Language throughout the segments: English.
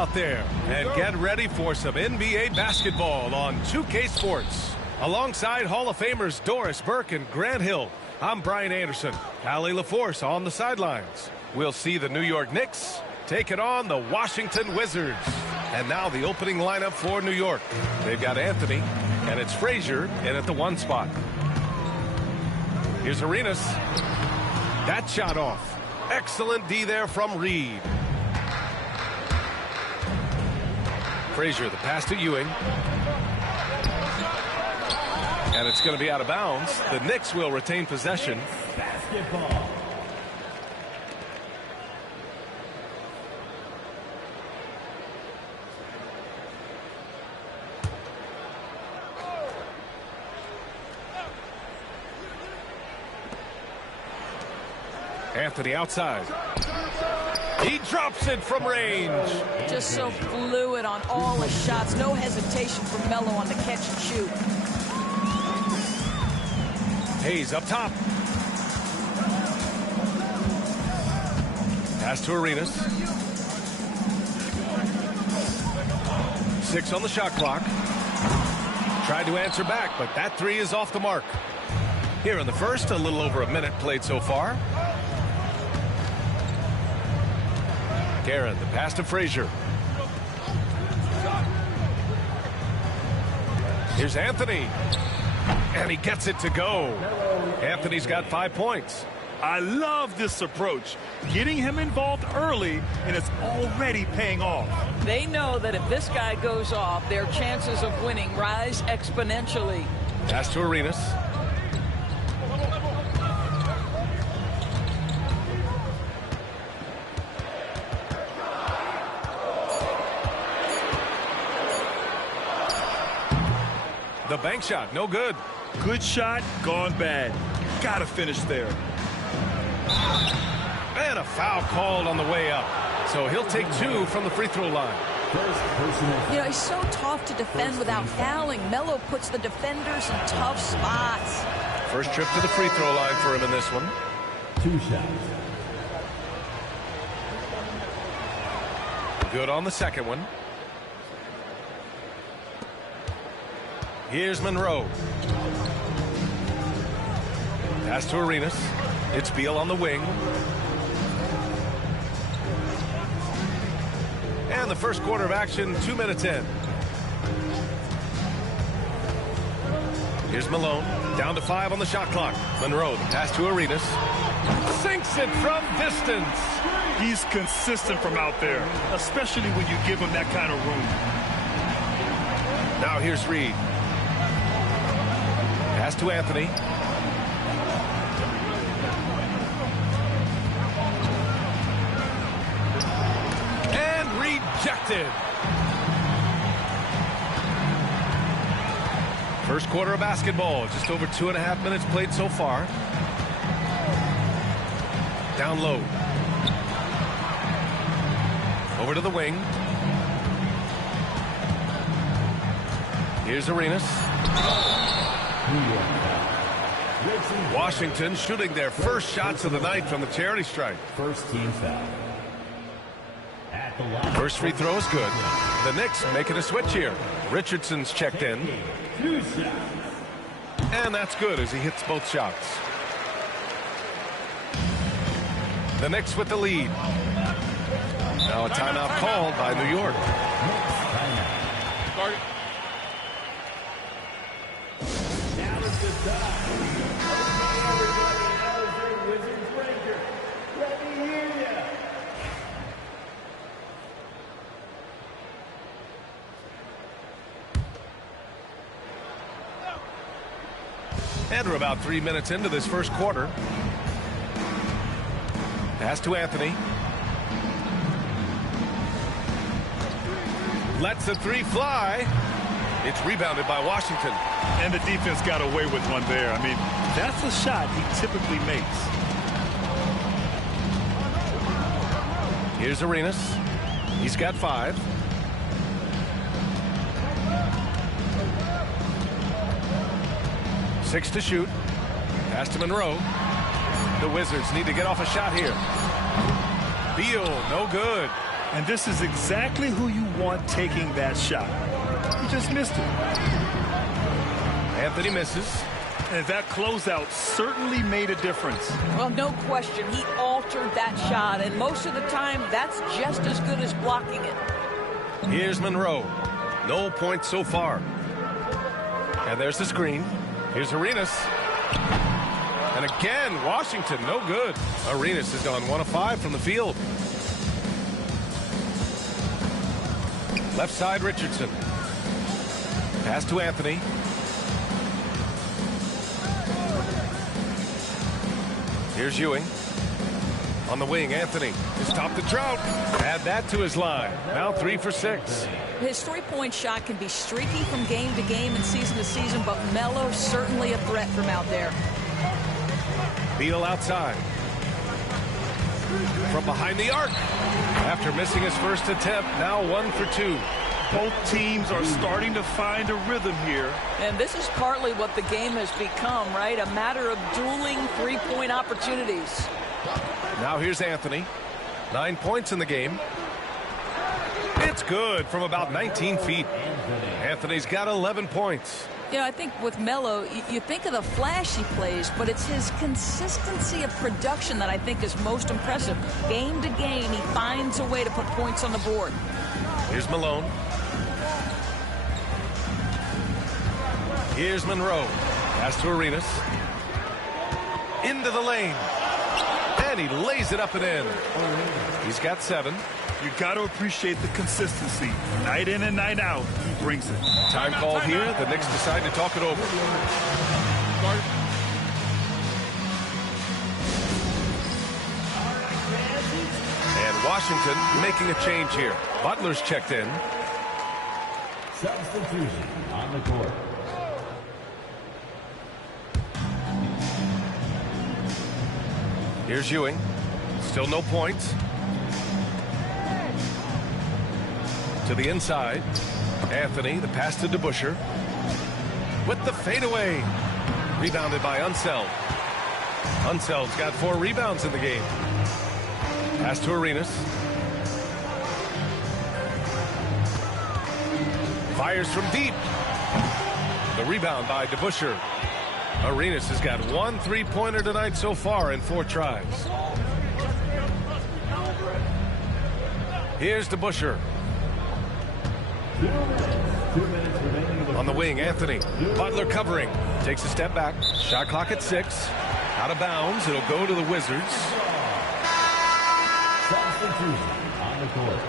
out there and get ready for some NBA basketball on 2K Sports. Alongside Hall of Famers Doris Burke and Grant Hill, I'm Brian Anderson. Allie LaForce on the sidelines. We'll see the New York Knicks take it on the Washington Wizards. And now the opening lineup for New York. They've got Anthony, and it's Frazier in at the 1 spot. Here's Arenas. That shot off. Excellent D there from Reed. Frazier, the pass to Ewing. And it's going to be out of bounds. The Knicks will retain possession. Basketball. Anthony outside. He drops it from range. Just so fluid on all his shots. No hesitation for Melo on the catch and shoot. Hayes up top. Pass to Arenas. 6 on the shot clock. Tried to answer back, but that 3 is off the mark. Here in the first, a little over a minute played so far. Guerin, the pass to Frazier. Here's Anthony. And he gets it to go. Anthony's got 5 points. I love this approach. Getting him involved early, and it's already paying off. They know that if this guy goes off, their chances of winning rise exponentially. Pass to Arenas. The bank shot, no good. Good shot, gone bad. Gotta finish there. And a foul called on the way up. So he'll take 2 from the free throw line. You know, he's so tough to defend without fouling. Melo puts the defenders in tough spots. First trip to the free throw line for him in this one. 2 shots. Good on the second one. Here's Monroe. Pass to Arenas. It's Beal on the wing. And the first quarter of action, 2 minutes in. Here's Malone. Down to 5 on the shot clock. Monroe, the pass to Arenas. Sinks it from distance. He's consistent from out there, especially when you give him that kind of room. Now here's Reed. Pass to Anthony. And rejected. First quarter of basketball. Just over 2.5 minutes played so far. Down low. Over to the wing. Here's Arenas. Washington shooting their first shots of the night from the charity stripe. First team foul. At the line. First free throw is good. The Knicks making a switch here. Richardson's checked in. 2 shots. And that's good as he hits both shots. The Knicks with the lead. Now a timeout called by New York. Now is the time. Everybody knows your Wizards Ranger. Let me hear ya. And we're about 3 minutes into this first quarter. Pass to Anthony. Lets the 3 fly. It's rebounded by Washington. And the defense got away with one there. I mean, that's a shot he typically makes. Here's Arenas. He's got 5. Six to shoot. Pass to Monroe. The Wizards need to get off a shot here. Beal, no good. And this is exactly who you want taking that shot. He just missed it. Anthony misses. And that closeout certainly made a difference. Well, no question. He altered that shot, and most of the time, that's just as good as blocking it. Here's Monroe. No points so far. And there's the screen. Here's Arenas. And again, Washington, no good. Arenas has gone 1 of 5 from the field. Left side, Richardson. Pass to Anthony. Here's Ewing. On the wing, Anthony. Just top the Trout. Add that to his line. Now 3 for 6. His three-point shot can be streaky from game to game and season to season, but Melo certainly a threat from out there. Beal outside. From behind the arc. After missing his first attempt, now 1 for 2. Both teams are starting to find a rhythm here. And this is partly what the game has become, right? A matter of dueling three-point opportunities. Now here's Anthony. 9 points in the game. It's good from about 19 feet. Anthony's got 11 points. You know, I think with Melo, you think of the flash he plays, but it's his consistency of production that I think is most impressive. Game to game, he finds a way to put points on the board. Here's Malone. Here's Monroe. Pass to Arenas. Into the lane. And he lays it up and in. He's got 7. You got to appreciate the consistency. Night in and night out, he brings it. Time called here. The Knicks decide to talk it over. And Washington making a change here. Butler's checked in. Substitution on the court. Here's Ewing. Still no points. To the inside. Anthony, the pass to DeBusschere. With the fadeaway. Rebounded by Unseld. Unseld's got 4 rebounds in the game. Pass to Arenas. Fires from deep. The rebound by DeBusschere. Arenas has got 1 3-pointer tonight so far in 4 tries. Here's DeBusschere. On the wing, Anthony. Butler covering. Takes a step back. Shot clock at 6. Out of bounds. It'll go to the Wizards. Substitution on the court.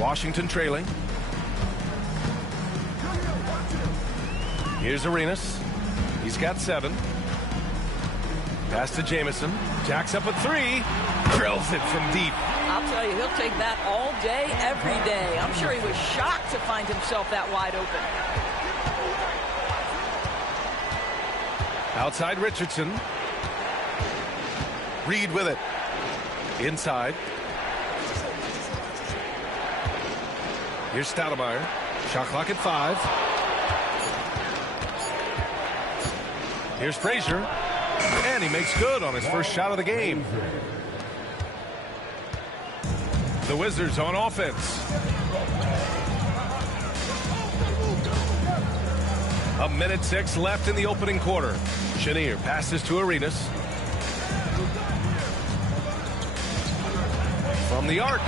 Washington trailing. Here's Arenas. He's got 7. Pass to Jamison. Jacks up a 3. Drills it from deep. I'll tell you, he'll take that all day, every day. I'm sure he was shocked to find himself that wide open. Outside Richardson. Reed with it. Inside. Here's Stoudemire. Shot clock at 5. Here's Frazier. And he makes good on his first shot of the game. The Wizards on offense. A minute 6 left in the opening quarter. Chenier passes to Arenas. From the arc.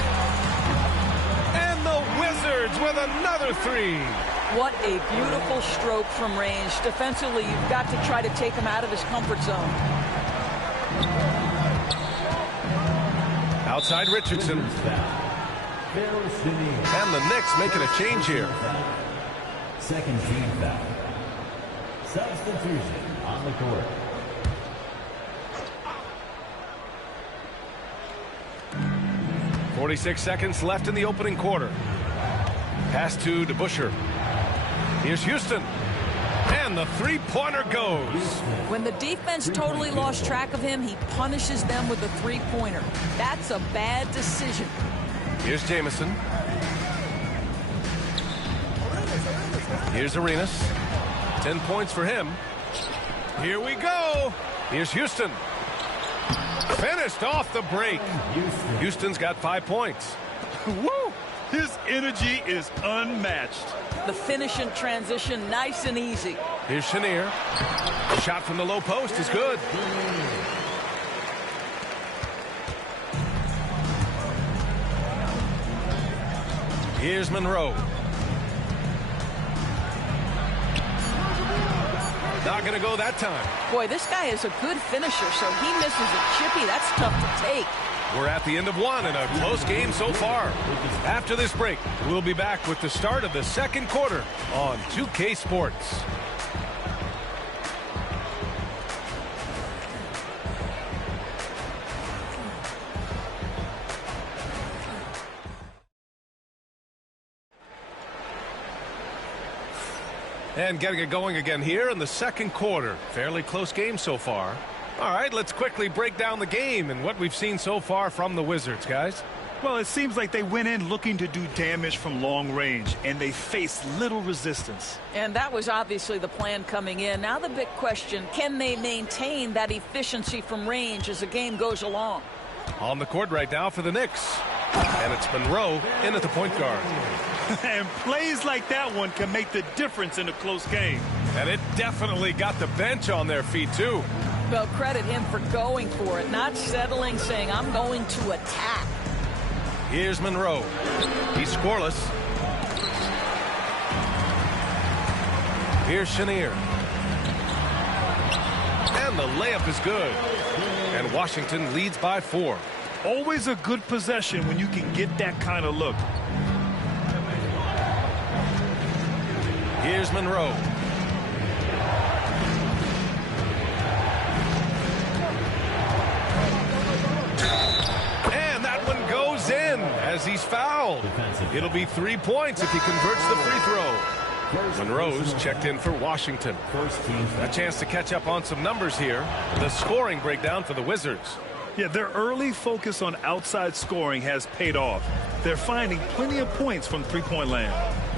And the Wizards with another 3. What a beautiful stroke from range. Defensively, you've got to try to take him out of his comfort zone. Outside Richardson. And the Knicks making a change here. Second team foul. Substitution on the court. .46 seconds left in the opening quarter. Pass to DeBusschere. Here's Houston. And the 3-pointer goes. When the defense totally lost track of him, he punishes them with a 3-pointer. That's a bad decision. Here's Jamison. Here's Arenas. 10 points for him. Here we go. Here's Houston. Finished off the break. Houston's got 5 points. Woo! His energy is unmatched. The finish in transition, nice and easy. Here's Chenier. Shot from the low post is good. Here's Monroe. Not going to go that time. Boy, this guy is a good finisher, so he misses a chippy. That's tough to take. We're at the end of one in a close game so far. After this break, we'll be back with the start of the second quarter on 2K Sports. And getting it going again here in the second quarter. Fairly close game so far. All right, let's quickly break down the game and what we've seen so far from the Wizards, guys. Well, it seems like they went in looking to do damage from long range, and they faced little resistance. And that was obviously the plan coming in. Now the big question, can they maintain that efficiency from range as the game goes along? On the court right now for the Knicks. And it's Monroe in at the point guard. And plays like that one can make the difference in a close game. And it definitely got the bench on their feet, too. Well, credit him for going for it, not settling, saying, I'm going to attack. Here's Monroe. He's scoreless. Here's Chenier. And the layup is good. And Washington leads by 4. Always a good possession when you can get that kind of look. Here's Monroe. And that one goes in as he's fouled. It'll be 3 points if he converts the free throw. Monroe's checked in for Washington. A chance to catch up on some numbers here. The scoring breakdown for the Wizards. Yeah, their early focus on outside scoring has paid off. They're finding plenty of points from three-point land.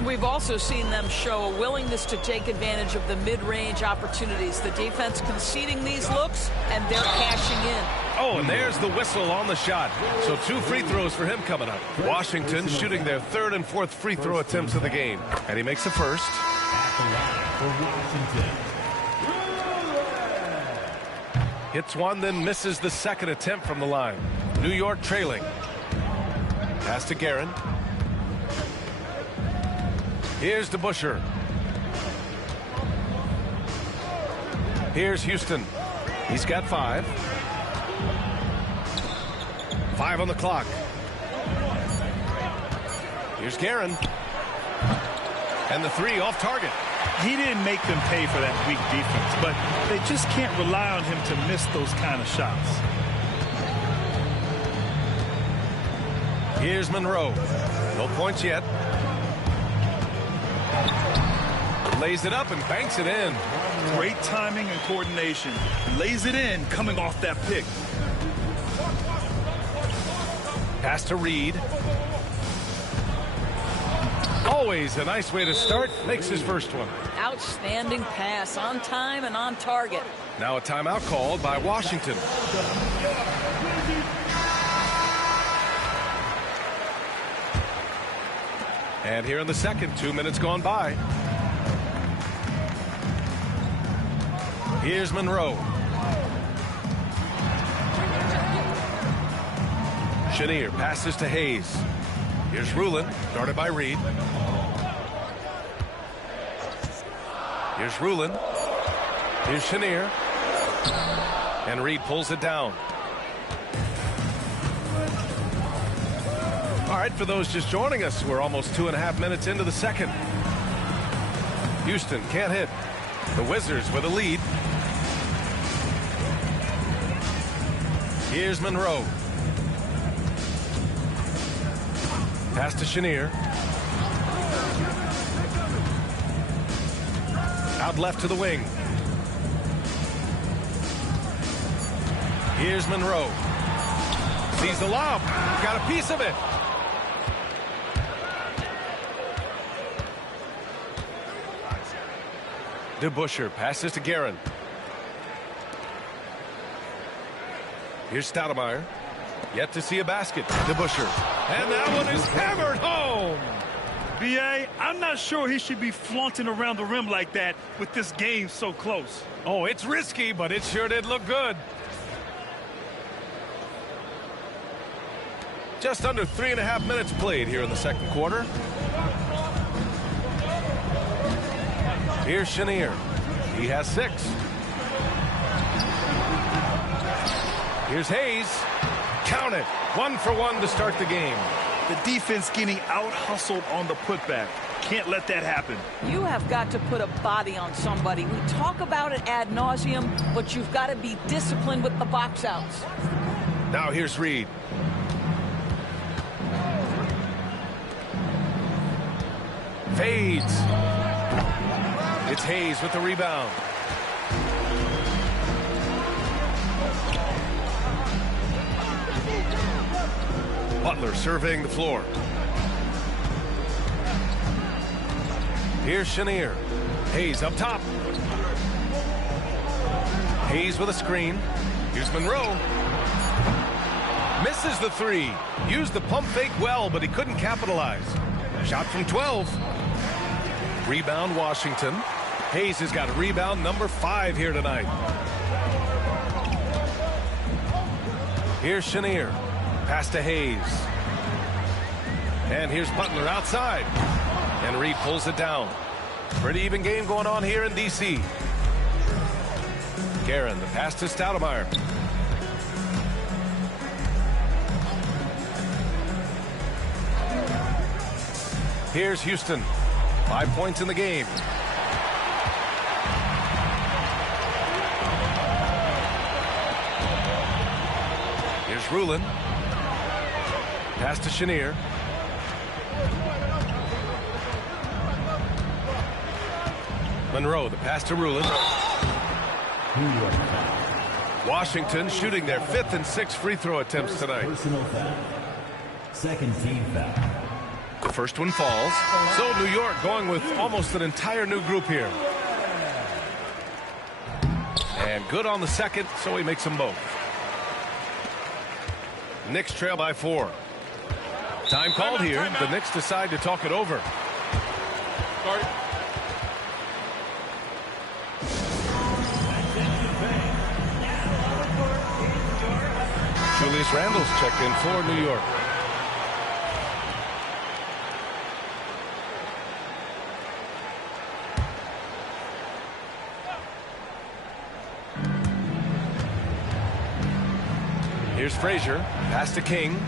We've also seen them show a willingness to take advantage of the mid-range opportunities. The defense conceding these looks, and they're cashing in. Oh, and there's the whistle on the shot. So 2 free throws for him coming up. Washington shooting their 3rd and 4th free throw attempts of the game. And he makes the first. Hits one, then misses the second attempt from the line. New York trailing. Pass to Guerin. Here's DeBusschere. Here's Houston. He's got 5. 5 on the clock. Here's Guerin. And the 3 off target. He didn't make them pay for that weak defense, but they just can't rely on him to miss those kind of shots. Here's Monroe. No points yet. Lays it up and banks it in. Great timing and coordination. Lays it in coming off that pick. Pass to Reed. Always a nice way to start. Makes his first one. Outstanding pass, on time and on target. Now a timeout called by Washington. And here in the second, 2 minutes gone by. Here's Monroe. Chenier passes to Hayes. Here's Rulin, guarded by Reed. Here's Rulin. Here's Chenier. And Reed pulls it down. All right, for those just joining us, we're almost 2.5 minutes into the second. Houston can't hit. The Wizards with a lead. Here's Monroe. Pass to Chenier. Out left to the wing. Here's Monroe. Sees the lob. Got a piece of it. DeBusschere passes to Guerin. Here's Stoudemire. Yet to see a basket. DeBusschere. And that one is hammered home. B.A., I'm not sure he should be flaunting around the rim like that with this game so close. Oh, it's risky, but it sure did look good. Just under 3.5 minutes played here in the second quarter. Here's Chenier. He has 6. Here's Hayes. Count it. 1 for 1 to start the game. The defense getting out-hustled on the putback. Can't let that happen. You have got to put a body on somebody. We talk about it ad nauseum, but you've got to be disciplined with the box outs. Now here's Reed. Fades. It's Hayes with the rebound. Butler surveying the floor. Here's Chenier. Hayes up top. Hayes with a screen. Here's Monroe. Misses the 3. Used the pump fake well, but he couldn't capitalize. Shot from 12. Rebound Washington. Hayes has got rebound number 5 here tonight. Here's Chenier. Pass to Hayes. And here's Butler outside. And Reed pulls it down. Pretty even game going on here in D.C. Guerin, the pass to Stoudemire. Here's Houston. 5 points in the game. Here's Rulin. Pass to Chenier. Monroe, the pass to Rulin. Washington shooting their 5th and 6th free throw attempts tonight. Personal foul. Second team foul. The first one falls. So New York going with almost an entire new group here. And good on the second, so he makes them both. Knicks trail by 4. Time called here. The Knicks decide to talk it over. Julius Randle's checked in for New York. Here's Frazier. Pass to King.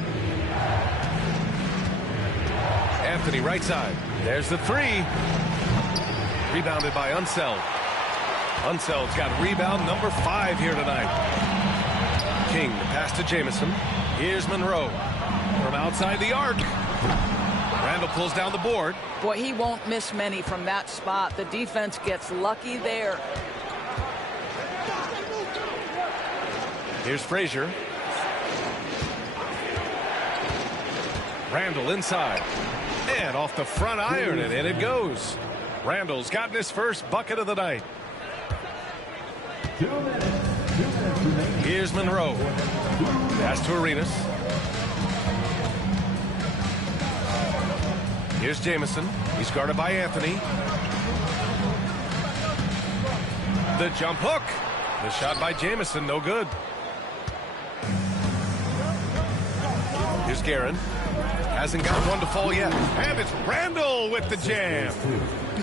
Anthony right side. There's the 3. Rebounded by Unseld. Unseld's got rebound number 5 here tonight. King, the pass to Jamison. Here's Monroe. From outside the arc. Randle pulls down the board. Boy, he won't miss many from that spot. The defense gets lucky there. Here's Frazier. Randle inside. And off the front iron, and in it goes. Randle's gotten his first bucket of the night. 2 minutes. 2 minutes remaining. Here's Monroe. Pass to Arenas. Here's Jamison. He's guarded by Anthony. The jump hook. The shot by Jamison, no good. Here's Guerin. Hasn't got one to fall yet. And it's Randle with the jam.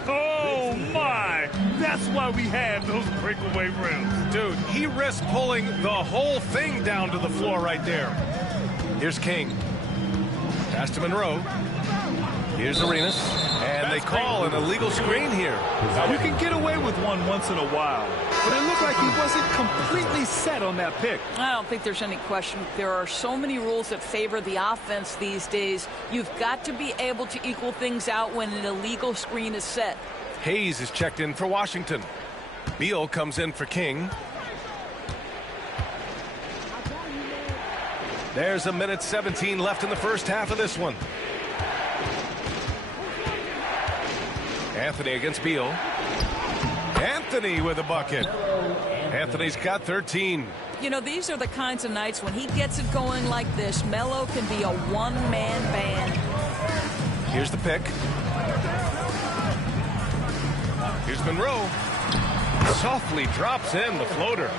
Oh, my. That's why we have those breakaway rims. Dude, he risked pulling the whole thing down to the floor right there. Here's King. Pass to Monroe. Here's Arenas. And they call an illegal screen here. You can get away with one once in a while, but it looked like he wasn't completely set on that pick. I don't think there's any question. There are so many rules that favor the offense these days. You've got to be able to equal things out when an illegal screen is set. Hayes is checked in for Washington. Beal comes in for King. There's 1:17 left in the first half of this one. Anthony against Beal. Anthony with a bucket. Anthony's got 13. You know, these are the kinds of nights when he gets it going like this. Melo can be a one-man band. Here's the pick. Here's Monroe. Softly drops in the floater.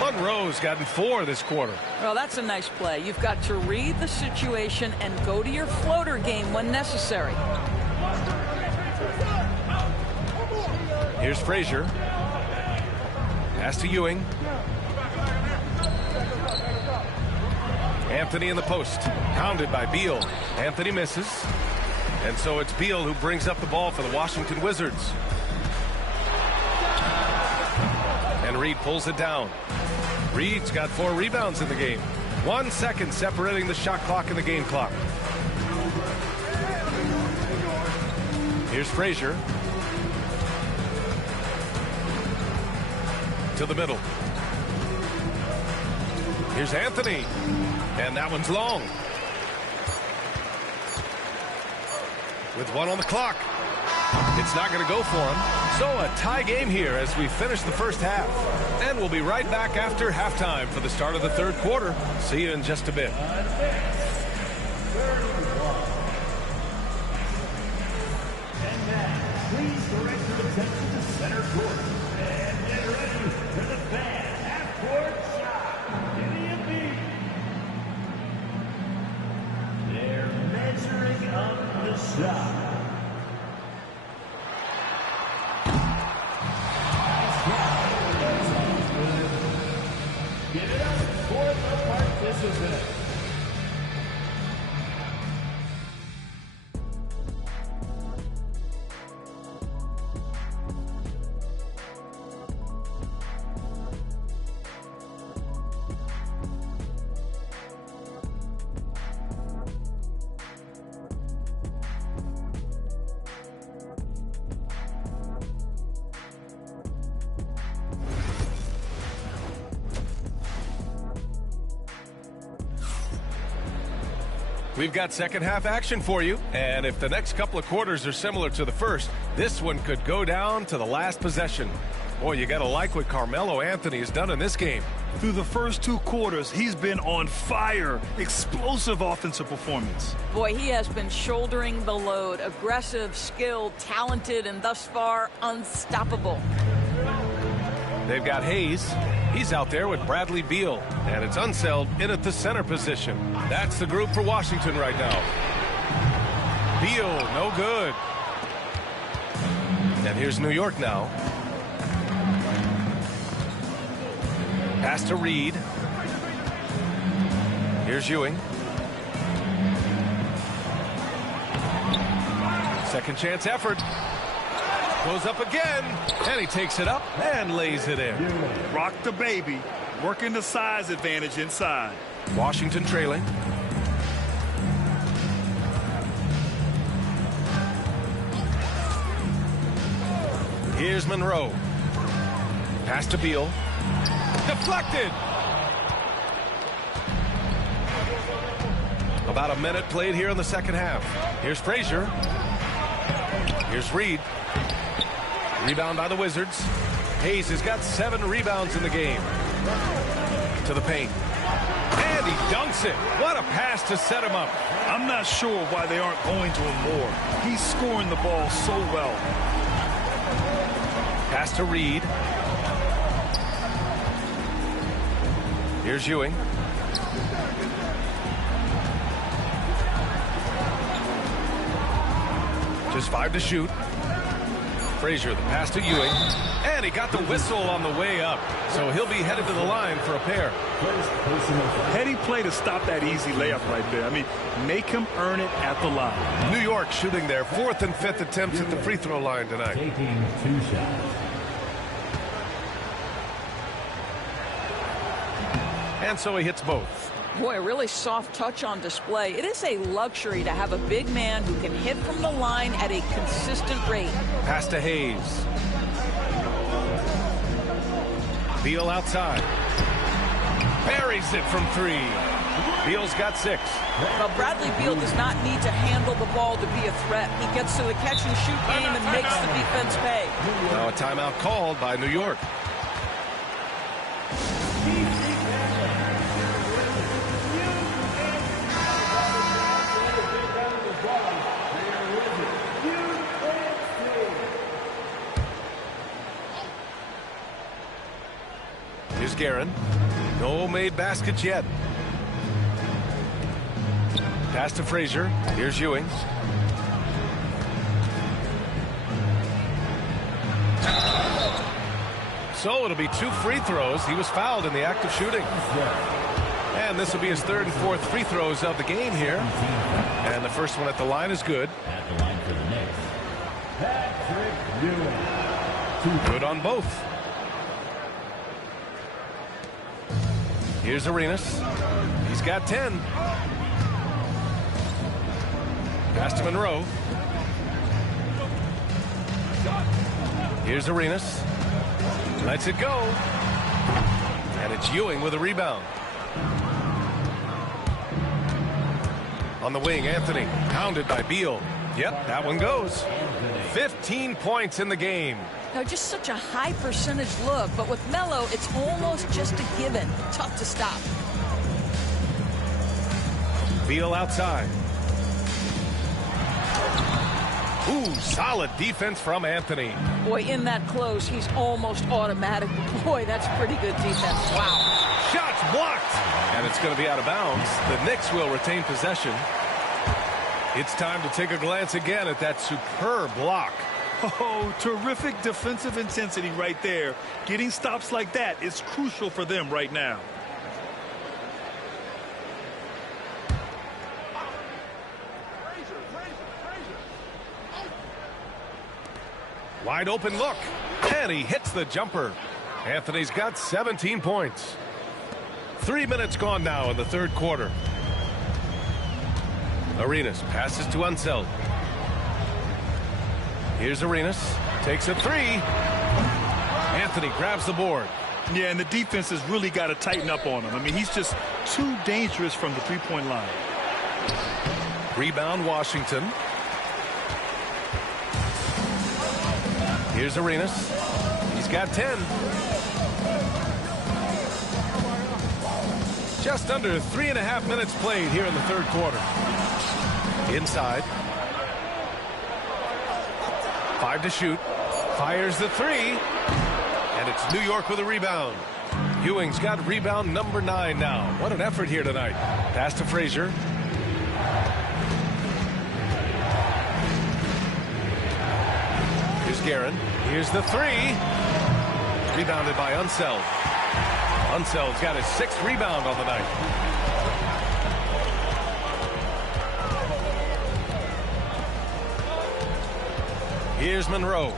Monroe's gotten 4 this quarter. Well, that's a nice play. You've got to read the situation and go to your floater game when necessary. Here's Frazier. Pass to Ewing. Anthony in the post. Pounded by Beal. Anthony misses. And so it's Beal who brings up the ball for the Washington Wizards. And Reed pulls it down. Reed's got 4 rebounds in the game. 1 second separating the shot clock and the game clock. Here's Frazier. To the middle. Here's Anthony. And that one's long. With 1 on the clock. It's not going to go for him. So a tie game here as we finish the first half. And we'll be right back after halftime for the start of the third quarter. See you in just a bit. And now, please direct your attention to center court. And get ready for the fan half-court shot. Give me a beat. They're measuring up the shot. Give it up for the participants. We've got second half action for you, and if the next couple of quarters are similar to the first, this one could go down to the last possession. Boy, you gotta like what Carmelo Anthony has done in this game. Through the first 2 quarters, he's been on fire. Explosive offensive performance. Boy, he has been shouldering the load. Aggressive, skilled, talented, and thus far unstoppable. They've got Hayes. He's out there with Bradley Beal, and it's Unseld in at the center position. That's the group for Washington right now. Beal, no good. And here's New York now. Pass to Reed. Here's Ewing. Second chance effort. Goes up again, and he takes it up and lays it in. Rock the baby, working the size advantage inside. Washington trailing. Here's Monroe. Pass to Beal. Deflected. About a minute played here in the second half. Here's Frazier. Here's Reed. Rebound by the Wizards. Hayes has got 7 rebounds in the game. To the paint. And he dunks it. What a pass to set him up. I'm not sure why they aren't going to him more. He's scoring the ball so well. Pass to Reed. Here's Ewing. Just 5 to shoot. Frazier, the pass to Ewing. And he got the whistle on the way up. So he'll be headed to the line for a pair. Heady play to stop that easy layup right there. I mean, make him earn it at the line. New York shooting their 4th and 5th attempts at the free throw line tonight. Taking 2 shots. And so he hits both. Boy, a really soft touch on display. It is a luxury to have a big man who can hit from the line at a consistent rate. Pass to Hayes. Beal outside. Buries it from 3. Beal's got 6. Well, Bradley Beal does not need to handle the ball to be a threat. He gets to the catch-and-shoot game and makes the defense pay. Now a timeout called by New York. Here's Guerin. No made baskets yet. Pass to Frazier. Here's Ewing. So it'll be 2 free throws. He was fouled in the act of shooting. And this will be his 3rd and 4th free throws of the game here. And the first one at the line is good. At the line for the Knicks, Patrick Ewing. Good on both. Here's Arenas. He's got 10. Pass to Monroe. Here's Arenas. Lets it go. And it's Ewing with a rebound. On the wing, Anthony. Pounded by Beal. Yep, that one goes. 15 points in the game. Now, just such a high percentage look, but with Melo, it's almost just a given. Tough to stop. Beal outside. Ooh, solid defense from Anthony. Boy, in that close, he's almost automatic. Boy, that's pretty good defense. Wow. Shots blocked. And it's going to be out of bounds. The Knicks will retain possession. It's time to take a glance again at that superb block. Oh, terrific defensive intensity right there. Getting stops like that is crucial for them right now. Wide open look. And he hits the jumper. Anthony's got 17 points. 3 minutes gone now in the 3rd quarter. Arenas passes to Unseld. Here's Arenas. Takes a 3. Anthony grabs the board. Yeah, and the defense has really got to tighten up on him. I mean, he's just too dangerous from the three-point line. Rebound, Washington. Here's Arenas. He's got 10. Just under 3.5 minutes played here in the 3rd quarter. Inside. 5 to shoot. Fires the 3. And it's New York with a rebound. Ewing's got rebound number 9 now. What an effort here tonight. Pass to Frazier. Here's Guerin. Here's the 3. Rebounded by Unseld. Unseld's got his 6th rebound on the night. Here's Monroe.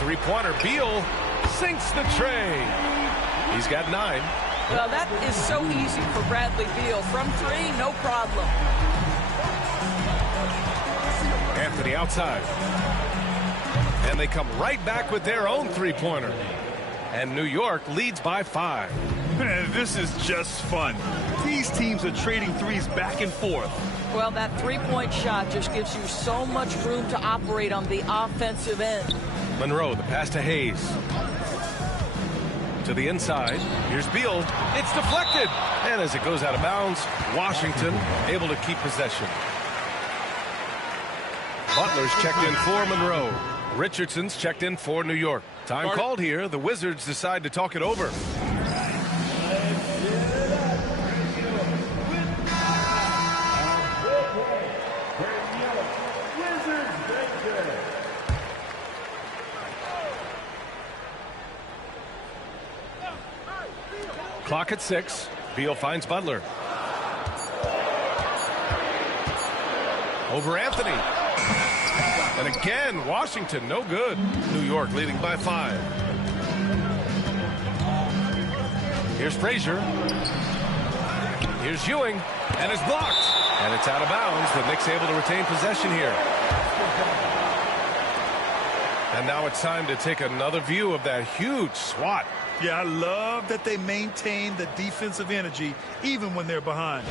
Three-pointer. Beal sinks the tray. He's got 9. Well, that is so easy for Bradley Beal. From 3, no problem. Anthony outside. And they come right back with their own three-pointer. And New York leads by 5. Man, this is just fun. These teams are trading threes back and forth. Well, that three-point shot just gives you so much room to operate on the offensive end. Monroe, the pass to Hayes. To the inside. Here's Beal. It's deflected. And as it goes out of bounds, Washington able to keep possession. Butler's checked in for Monroe. Richardson's checked in for New York. Time called here. The Wizards decide to talk it over. Clock at 6. Beal finds Butler. Over Anthony. And again, Washington, no good. New York leading by 5. Here's Frazier. Here's Ewing. And it's blocked. And it's out of bounds. The Knicks able to retain possession here. And now it's time to take another view of that huge swat Yeah, I love that they maintain the defensive energy even when they're behind.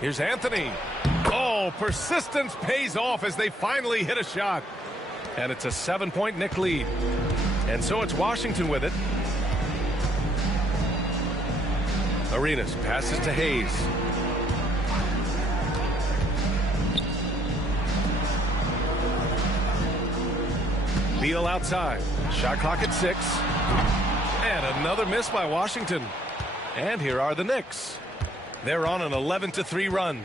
Here's Anthony. Oh, persistence pays off as they finally hit a shot. And it's a 7-point Knick lead. And so it's Washington with it. Arenas passes to Hayes. Beal outside. Shot clock at 6. And another miss by Washington. And here are the Knicks. They're on an 11-3 run.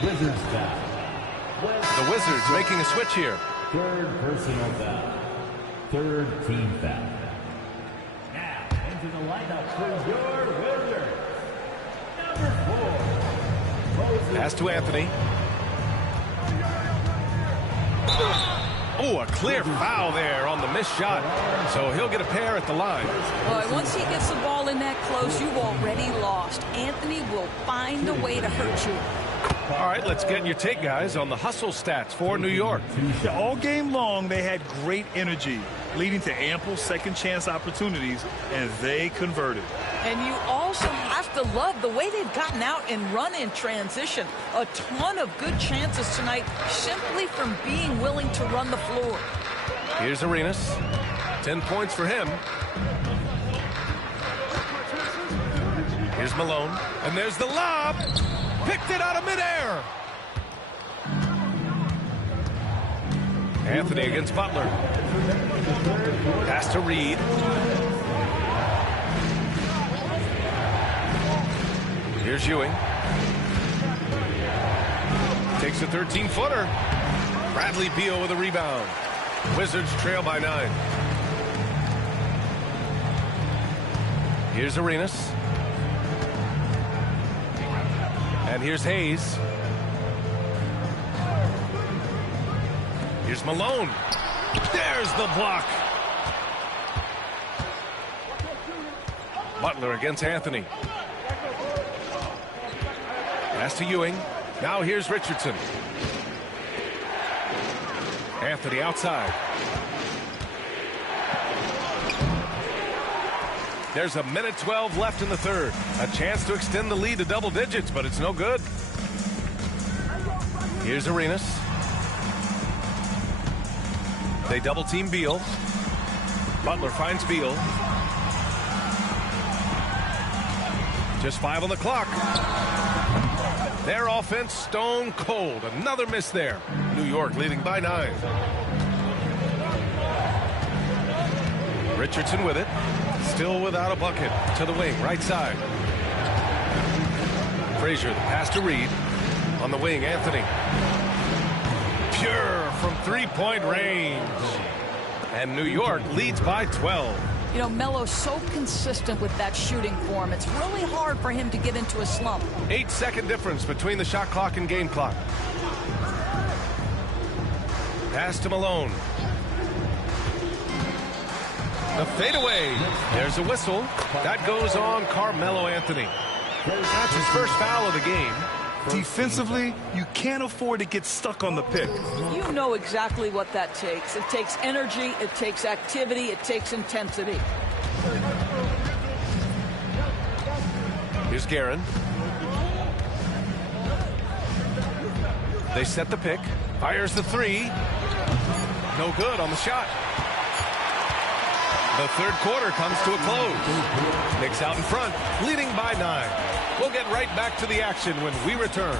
Wizards foul. The Wizards making a switch here. Third personal foul. Third team foul. Now into the lineup for your Wizards. Number 4. Pass to Anthony. Oh, a clear foul there on the missed shot. So he'll get a pair at the line. Boy, once he gets the ball in that close, you've already lost. Anthony will find a way to hurt you. All right, let's get your take, guys, on the hustle stats for New York. Yeah, all game long, they had great energy, leading to ample second chance opportunities, and they converted. And you also have to love the way they've gotten out and run in transition. A ton of good chances tonight simply from being willing to run the floor. Here's Arenas. 10 points for him. Here's Malone. And there's the lob. Picked it out of midair. Anthony against Butler. Pass to Reed. Here's Ewing. Takes a 13-footer. Bradley Beal with a rebound. Wizards trail by 9. Here's Arenas. And here's Hayes. Here's Malone. There's the block. Butler against Anthony. Pass to Ewing. Now here's Richardson. Anthony outside. There's a minute 12 left in the third. A chance to extend the lead to double digits, but it's no good. Here's Arenas. They double team Beal. Butler finds Beal. Just 5 on the clock. Their offense stone cold. Another miss there. New York leading by 9. Richardson with it. Still without a bucket. To the wing, right side. Frazier, the pass to Reed. On the wing, Anthony. Pure from three-point range. And New York leads by 12. You know, Melo's so consistent with that shooting form. It's really hard for him to get into a slump. 8-second difference between the shot clock and game clock. Pass to Malone. The fadeaway. There's a whistle. That goes on Carmelo Anthony. That's his first foul of the game. Defensively, you can't afford to get stuck on the pick. You know exactly what that takes. It takes energy, it takes activity, it takes intensity. Here's Guerin. They set the pick. Fires the three. No good on the shot. The third quarter comes to a close. Knicks out in front, leading by 9. We'll get right back to the action when we return.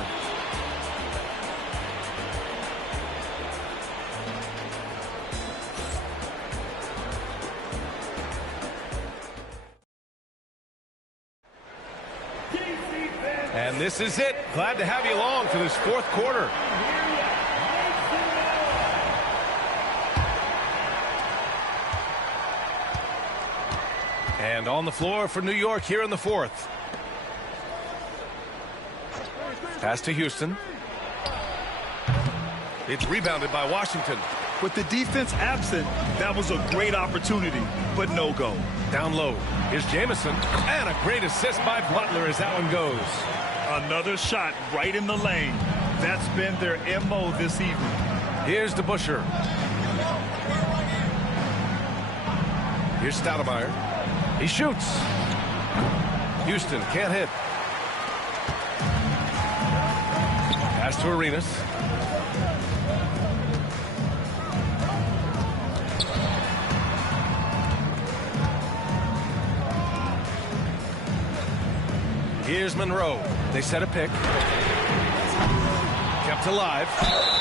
And this is it. Glad to have you along for this fourth quarter. And on the floor for New York here in the fourth. Pass to Houston. It's rebounded by Washington. With the defense absent, that was a great opportunity, but no go. Down low. Here's Jamison. And a great assist by Butler as that one goes. Another shot right in the lane. That's been their MO this evening. Here's DeBusschere. Here's Stoudemire. He shoots. Houston can't hit. Pass to Arenas. Here's Monroe. They set a pick. Kept alive.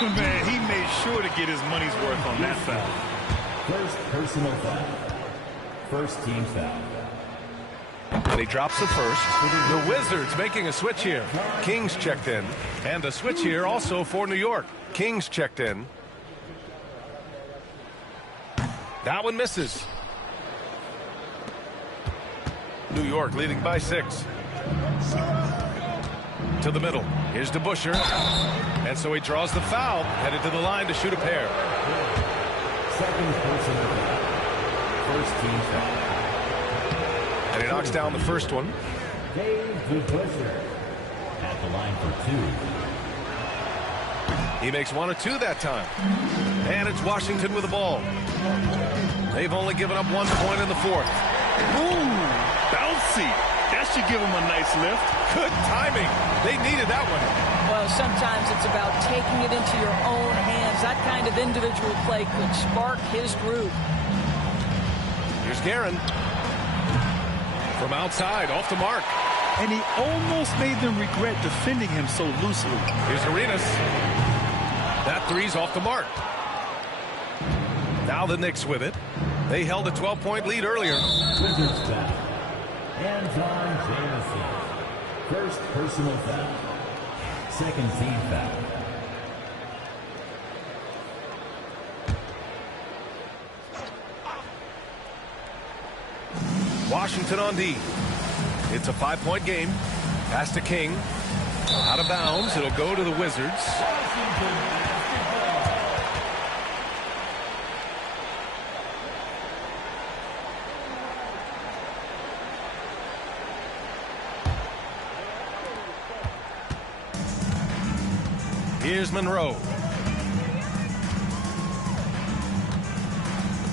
Man, he made sure to get his money's worth on that foul. First personal foul. First team foul. And he drops the first. The Wizards making a switch here. Kings checked in. And a switch here also for New York. Kings checked in. That one misses. New York leading by 6. To the middle. Here's DeBusschere. And so he draws the foul. Headed to the line to shoot a pair. Second personal foul. First team foul. And he knocks down the first one. Dave DeBusschere at the line for 2. He makes 1 of 2 that time. And it's Washington with the ball. They've only given up 1 point in the 4th. Ooh, bouncy. That should give him a nice lift. Good timing. They needed that one. Well, sometimes it's about taking it into your own hands. That kind of individual play could spark his groove. Here's Guerin. From outside, off the mark. And he almost made them regret defending him so loosely. Here's Arenas. That three's off the mark. Now the Knicks with it. They held a 12-point lead earlier. Wizards foul. Anton Jamison. First personal foul. Second team foul. Washington on D. It's a 5-point game. Pass to King. Out of bounds. It'll go to the Wizards. Here's Monroe.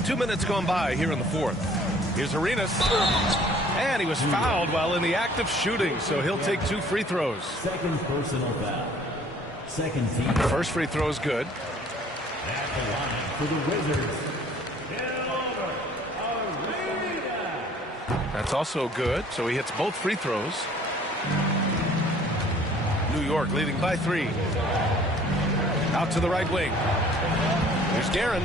2 minutes gone by here in the 4th. Here's Arenas. And he was fouled while in the act of shooting, so he'll take 2 free throws. Second personal foul. Second team. First free throw is good. At the line for the Wizards. That's also good, so he hits both free throws. New York leading by 3. Out to the right wing. Here's Guerin.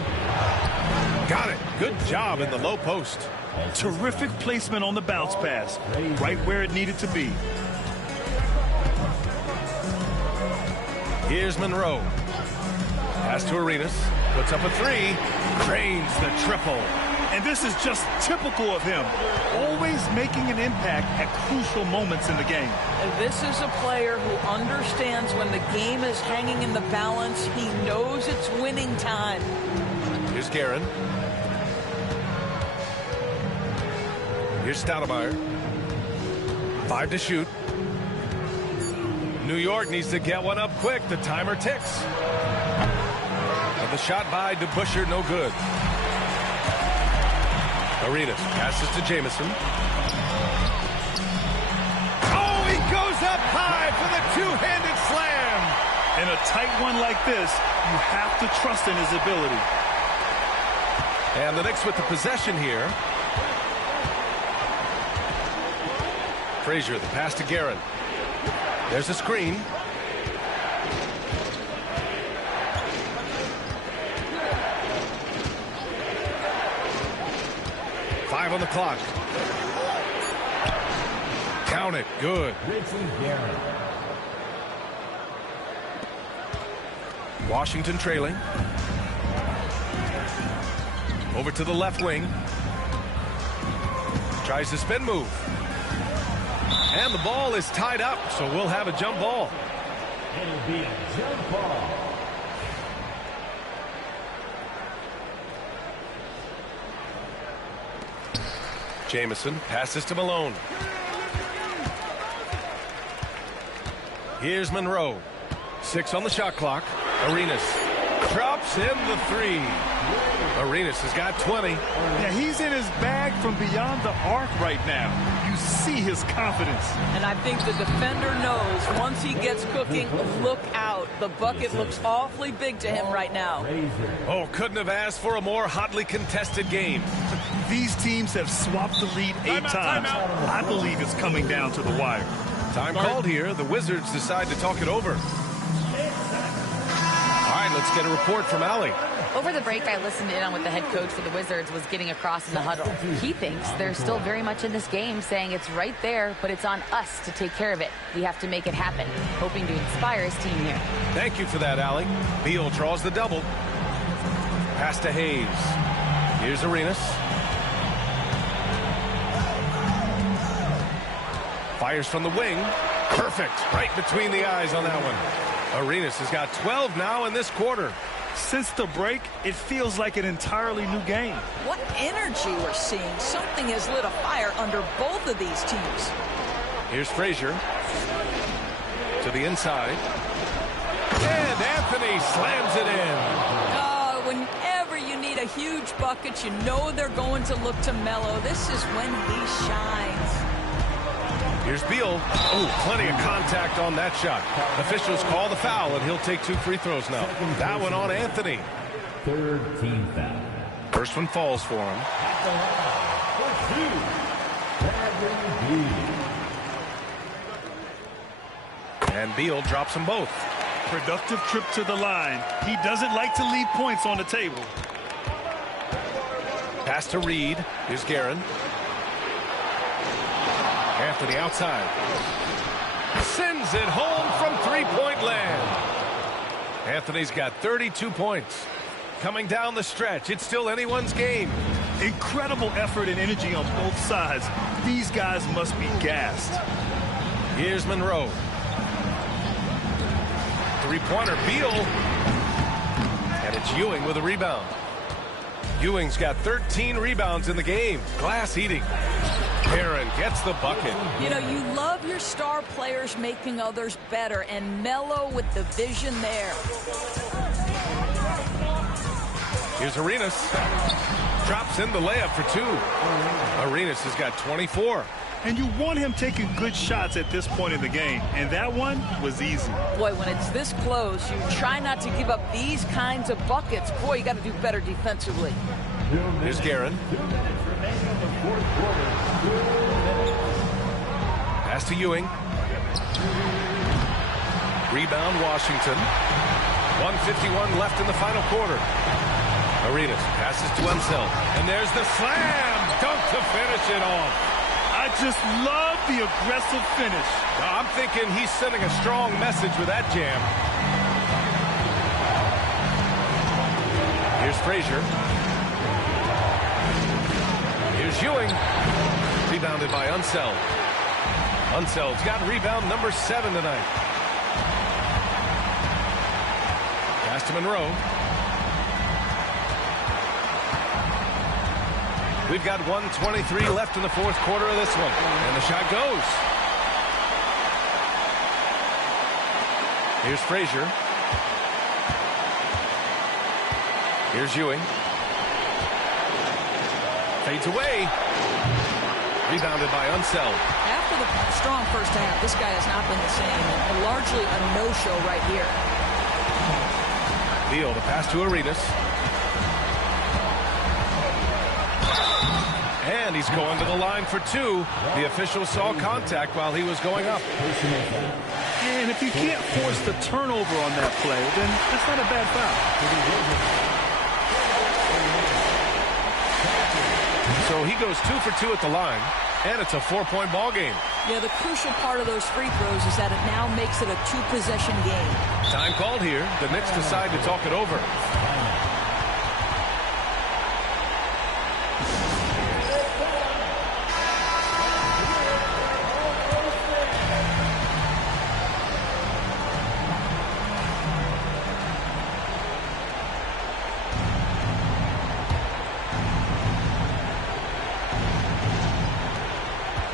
Got it. Good job in the low post. Terrific placement on the bounce pass. Right where it needed to be. Here's Monroe. Pass to Arenas. Puts up a 3. Cranes the triple. And this is just typical of him. Always making an impact at crucial moments in the game. This is a player who understands when the game is hanging in the balance. He knows it's winning time. Here's Guerin. Here's Stoudemire. 5 to shoot. New York needs to get one up quick. The timer ticks. And the shot by DeBusschere, no good. Arenas passes to Jamison. Oh, he goes up high for the 2-handed slam. In a tight one like this, you have to trust in his ability. And the Knicks with the possession here. Frazier, the pass to Guerin. There's a screen. Five on the clock. Count it. Good. Richie Guerin. Washington trailing. Over to the left wing. Tries the spin move. And the ball is tied up, so we'll have a jump ball. It'll be a jump ball. Jamison passes to Malone. Here's Monroe. 6 on the shot clock. Arenas drops in the 3. Arenas has got 20. Yeah, he's in his bag from beyond the arc right now. You see his confidence. And I think the defender knows once he gets cooking, look out. The bucket looks awfully big to him right now. Oh, couldn't have asked for a more hotly contested game. These teams have swapped the lead 8 times. I believe it's coming down to the wire. Time called here. The Wizards decide to talk it over. All right, let's get a report from Allie. Over the break, I listened in on what the head coach for the Wizards was getting across in the huddle. He thinks they're still very much in this game, saying it's right there, but it's on us to take care of it. We have to make it happen, hoping to inspire his team here. Thank you for that, Allie. Beal draws the double. Pass to Hayes. Here's Arenas. Fires from the wing. Perfect. Right between the eyes on that one. Arenas has got 12 now in this quarter. Since the break, it feels like an entirely new game. What energy we're seeing. Something has lit a fire under both of these teams. Here's Frazier. To the inside. And Anthony slams it in. Whenever you need a huge bucket, you know they're going to look to Melo. This is when he shines. Here's Beal. Oh, plenty of contact on that shot. Officials call the foul, and he'll take 2 free throws now. That one on Anthony. Third team foul. First one falls for him. And Beal drops them both. Productive trip to the line. He doesn't like to leave points on the table. Pass to Reed. Here's Guerin. Anthony outside. Sends it home from three-point land. Anthony's got 32 points. Coming down the stretch, it's still anyone's game. Incredible effort and energy on both sides. These guys must be gassed. Here's Monroe. Three-pointer, Beal. And it's Ewing with a rebound. Ewing's got 13 rebounds in the game. Glass eating. Aaron gets the bucket. You know, you love your star players making others better, and Melo with the vision there. Here's Arenas. Drops in the layup for 2. Arenas has got 24. And you want him taking good shots at this point in the game. And that one was easy. Boy, when it's this close, you try not to give up these kinds of buckets. Boy, you got to do better defensively. Here's Guerin. Pass to Ewing. Rebound, Washington. 1:51 left in the final quarter. Arenas passes to Unseld. And there's the slam dunk to finish it off. I just love the aggressive finish. I'm thinking he's sending a strong message with that jam. Here's Frazier. Here's Ewing. Rebounded by Unseld. Unseld's got rebound number 7 tonight. Pass to Monroe. We've got 1:23 left in the fourth quarter of this one. And the shot goes. Here's Frazier. Here's Ewing. Fades away. Rebounded by Unseld. After the strong first half, this guy has not been the same, and largely a no-show right here. Beal to pass to Arenas. And he's going to the line for 2. The official saw contact while he was going up. And if you can't force the turnover on that play, then it's not a bad foul. So he goes 2 for 2 at the line, and it's a 4-point ball game. Yeah, the crucial part of those free throws is that it now makes it a 2-possession game. Time called here. The Knicks decide to talk it over.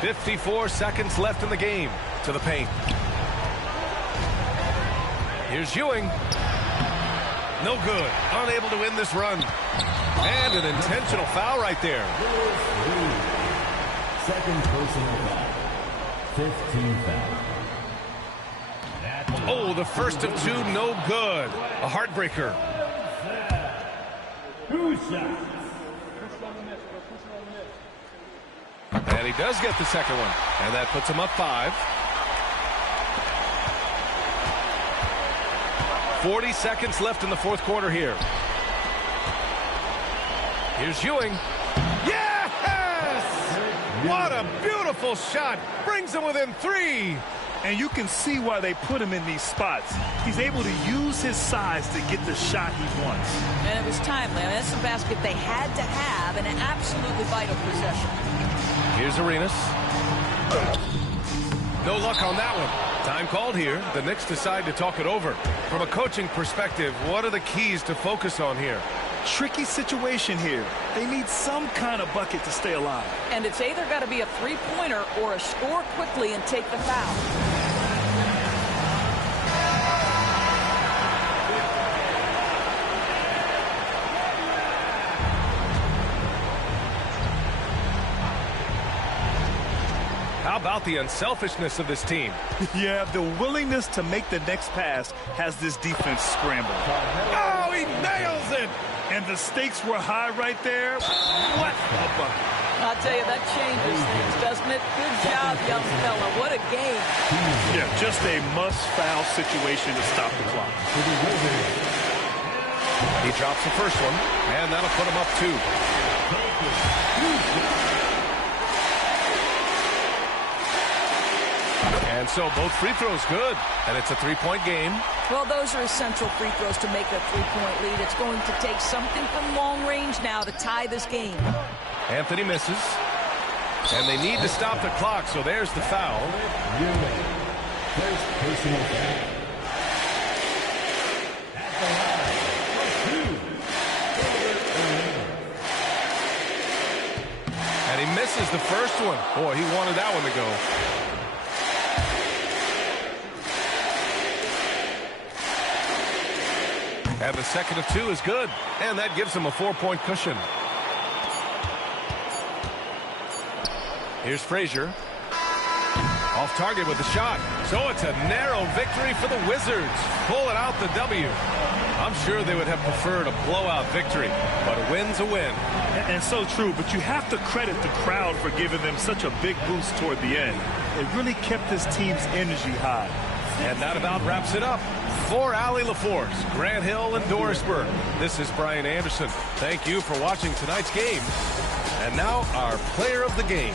54 seconds left in the game. To the paint. Here's Ewing. No good. Unable to win this run. And an intentional foul right there. Second personal foul. 15 foul. Oh, the first of two, no good. A heartbreaker. And he does get the second one. And that puts him up 5. 40 seconds left in the fourth quarter here. Here's Ewing. Yes! What a beautiful shot. Brings him within 3. And you can see why they put him in these spots. He's able to use his size to get the shot he wants. And it was timely. I mean, that's a basket they had to have and an absolutely vital possession. Here's Arenas. No luck on that one. Time called here. The Knicks decide to talk it over. From a coaching perspective, what are the keys to focus on here? Tricky situation here. They need some kind of bucket to stay alive. And it's either got to be a three-pointer or a score quickly and take the foul. How about the unselfishness of this team? Yeah, the willingness to make the next pass has this defense scrambled. Oh, he nails it! And the stakes were high right there. What a bucket. I'll tell you, that changes things, doesn't it? Good job, young fella. What a game. Yeah, just a must-foul situation to stop the clock. He drops the first one, and that'll put him up 2. And so both free throws good, and it's a 3-point game. Well, those are essential free throws to make a 3-point lead. It's going to take something from long range now to tie this game. Anthony misses. And they need to stop the clock, so there's the foul. First personal foul. And he misses the first one. Boy, he wanted that one to go. And the second of 2 is good. And that gives him a 4-point cushion. Here's Frazier. Off target with the shot. So it's a narrow victory for the Wizards. Pulling out the W. I'm sure they would have preferred a blowout victory, but a win's a win. And so true, but you have to credit the crowd for giving them such a big boost toward the end. It really kept this team's energy high. And that about wraps it up. For Allie LaForce, Grant Hill, and Doris Burke, this is Brian Anderson. Thank you for watching tonight's game. And now our player of the game.